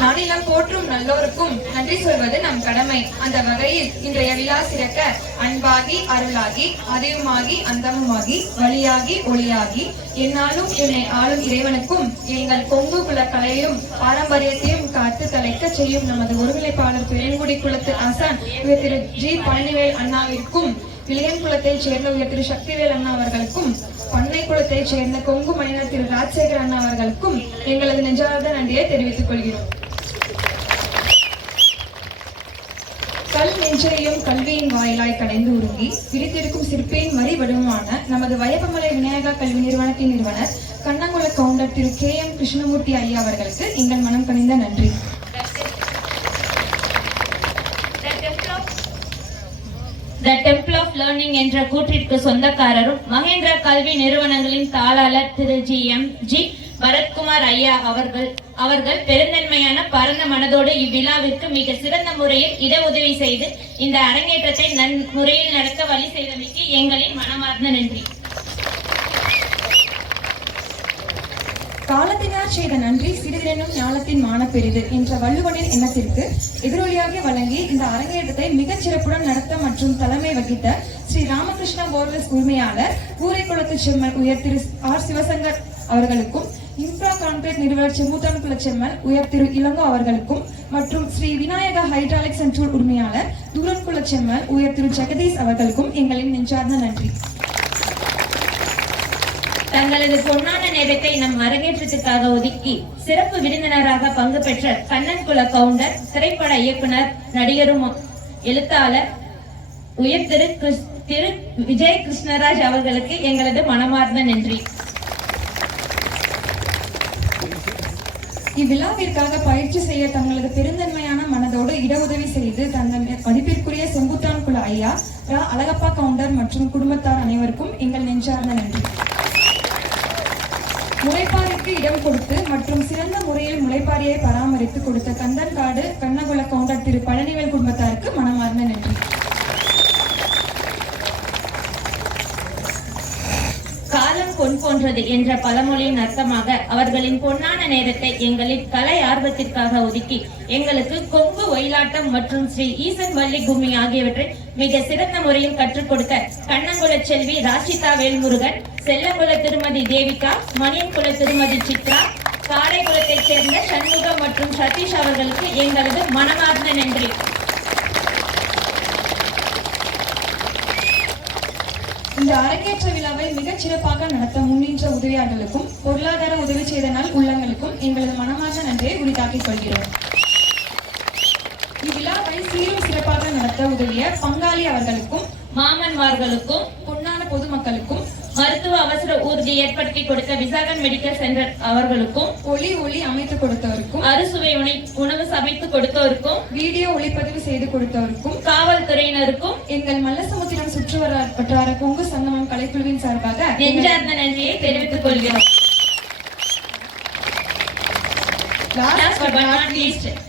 நாடெல்லாம் போற்றும் நல்லோருக்கும் நன்றி சொல்வது நம் கடமை. அந்த வகையில் இன்றைய விழா சிறக்க அன்பாகி அருளாகி அதயமாகி அந்தமுமாகி வழியாகி ஒளியாகி என்னாலும் என்னை ஆளும் இறைவனுக்கும் எங்கள் கொங்கு குல கலையும் பாரம்பரியத்தையும் காத்து தலைக்க செய்யும் நமது ஒருங்கிணைப்பாளர் பெருங்குடி குலத்து அசான் திரு ஜி பழனிவேல் அண்ணாவிற்கும் இளையன் குலத்தைச் சேர்ந்த உயர் திரு சக்திவேல் அண்ணா அவர்களுக்கும் பண்ணை குலத்தைச் சேர்ந்த கொங்கு மைனர் திரு ராஜசேகர் அண்ணா அவர்களுக்கும் எங்களது நெஞ்சார்ந்த நன்றியை தெரிவித்துக் கொள்கிறோம். கல் நெஞ்சையும் கல்வியின் வாயிலாய் கடைந்து உருங்கி விரித்திருக்கும் சிற்பியின் வரி வடிவமான நமது வயப்பமலை விநாயகா கல்வி நிறுவனத்தின் நிறுவனர் கண்ணங்குள கவுண்டர் திரு கே எம் கிருஷ்ணமூர்த்தி ஐயா அவர்களுக்கு எங்கள் மனம் கணிந்த நன்றி. த டெம்பிள் ஆஃப் லேர்னிங் என்ற கூற்றிற்கு சொந்தக்காரரும் மகேந்திர கல்வி நிறுவனங்களின் தாளாளர் Thiru G M G Bharathkumar ஐயா அவர்கள் அவர்கள் பெருந்தன்மையான பரந்த மனதோடு இவ்விழாவிற்கு மிக சிறந்த முறையில் இட உதவி செய்து இந்த அரங்கேற்றத்தை நன் முறையில் நடத்த வழி செய்தமைக்கு எங்களின் மனமார்ந்த நன்றி. காலத்தினார் செய்த நன்றி சிறிதெனும் ஞானத்தின் மானப்பெரிது என்ற வள்ளுவனின் எண்ணத்திற்கு எதிரொலியாக வழங்கி இந்த அரங்கேற்றத்தை மிகச் சிறப்புடன் நடத்த மற்றும் தலைமை வகித்த ஸ்ரீ ராமகிருஷ்ணா போர்வெஸ் உரிமையாளர் கூரைக்குளத்து செம்மல் உயர் திரு ஆர் சிவசங்கர் அவர்களுக்கும் இன்ஃப்ரா கான்பேட் நிறுவனர் செம்பூட்டான் குலச்செம்மல் உயர் திரு இளங்கோ அவர்களுக்கும் மற்றும் Sri Vinayaka hydraulics and tool உரிமையாளர் தூரன் குலச்செம்மல் உயர் திரு ஜெகதீஷ் அவர்களுக்கும் எங்களின் நெஞ்சார்ந்த நன்றி. தங்களது பொன்னான நேரத்தை நம் அரங்கேற்றத்துக்காக ஒதுக்கி சிறப்பு விருந்தினராக பங்கு பெற்ற கண்ணன் குல கவுண்டர் திரைப்பட இயக்குனர் நடிகரும் எழுத்தாளர் உயர் திரு திரு விஜய் கிருஷ்ணராஜ் அவர்களுக்கு எங்களது மனமார்ந்த நன்றி. இவ்விழாவிற்காக பயிற்சி செய்ய தங்களது பெருந்தன்மையான மனதோடு இடஉதவி செய்து தங்கள் மதிப்பிற்குரிய செங்குத்தான் குல ஐயா ரா. அழகப்பா கவுண்டர் மற்றும் குடும்பத்தார் அனைவருக்கும் எங்கள் நெஞ்சார்ந்த நன்றி. முளைப்பாரிற்கு இடம் கொடுத்து மற்றும் சிறந்த முறையில் முளைப்பாரியை பராமரித்து கொடுத்த கந்தன்காடு கண்ணகுல கவுண்டர் திரு. பழனிவேல் குடும்பத்தாருக்கு மனமார்ந்த போன்றது என்ற பழமொழியின் அர்த்தமாக அவர்களின் பொன்னான நேரத்தை எங்களின் கலை ஆர்வத்திற்காக ஒதுக்கி எங்களுக்கு கொங்கு ஒயிலாட்டம் மற்றும் ஸ்ரீ ஈசன் வள்ளி கும்மி ஆகியவற்றை மிக சிறந்த முறையில் கற்றுக் கொடுத்த கண்ணங்குல செல்வி ராஷிதா வேல்முருகன் செல்லங்குல திருமதி தேவிகா மணியன்குல திருமதி சித்ரா காரைக்குளத்தைச் சேர்ந்த சண்முகம் மற்றும் சதீஷ் அவர்களுக்கு எங்களது மனமார்ந்த நன்றி. இந்த அரங்கேற்ற விழாவை மிகச் சிறப்பாக நடத்த முன்னின்ற உதவியாளர்களுக்கும் பொருளாதார உதவி செய்த நாள் உள்ளங்களுக்கும் எங்களது மனமார்ந்த நன்றியை உரித்தாக்கிக் கொள்கிறோம். இவ்விழாவை சீரும் சிறப்பாக நடத்த உதவிய பங்காளி அவர்களுக்கும் மாமன்மார்களுக்கும் பொன்னான பொதுமக்களுக்கும் மருத்துவ அவசர ஊர்தி ஏற்படுத்தி கொடுத்த விசாகன் மெடிக்கல் சென்டர் அவர்களுக்கும் ஒளி ஒளி அமைத்து கொடுத்தவருக்கும் அறுசுவை உணை- உணவு சமைத்து கொடுத்தவருக்கும் வீடியோ ஒளிப்பதிவு செய்து கொடுத்தவருக்கும் காவல்துறையினருக்கும் எங்கள் மல்லசமுத்திர சுற்று வர- வட்டார கொங்கு சங்கமம் கலைக்குழுவின் சார்பாக நெஞ்சார்ந்த நன்றியை தெரிவித்துக் கொள்கிறோம்.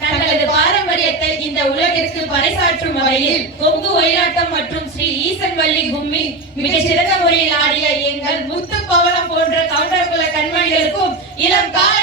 தங்களது பாரம்பரியத்தை இந்த உலகிற்கு பறைசாற்றும் வகையில் கொங்கு ஒயிலாட்டம் மற்றும் ஸ்ரீ ஈசன் வள்ளி கும்மி மிகச் சிறந்த முறையில் ஆடிய எங்கள் முத்து பவளம் போன்ற கவுண்டர் குல கண்மணிகளுக்கும் இளம் கால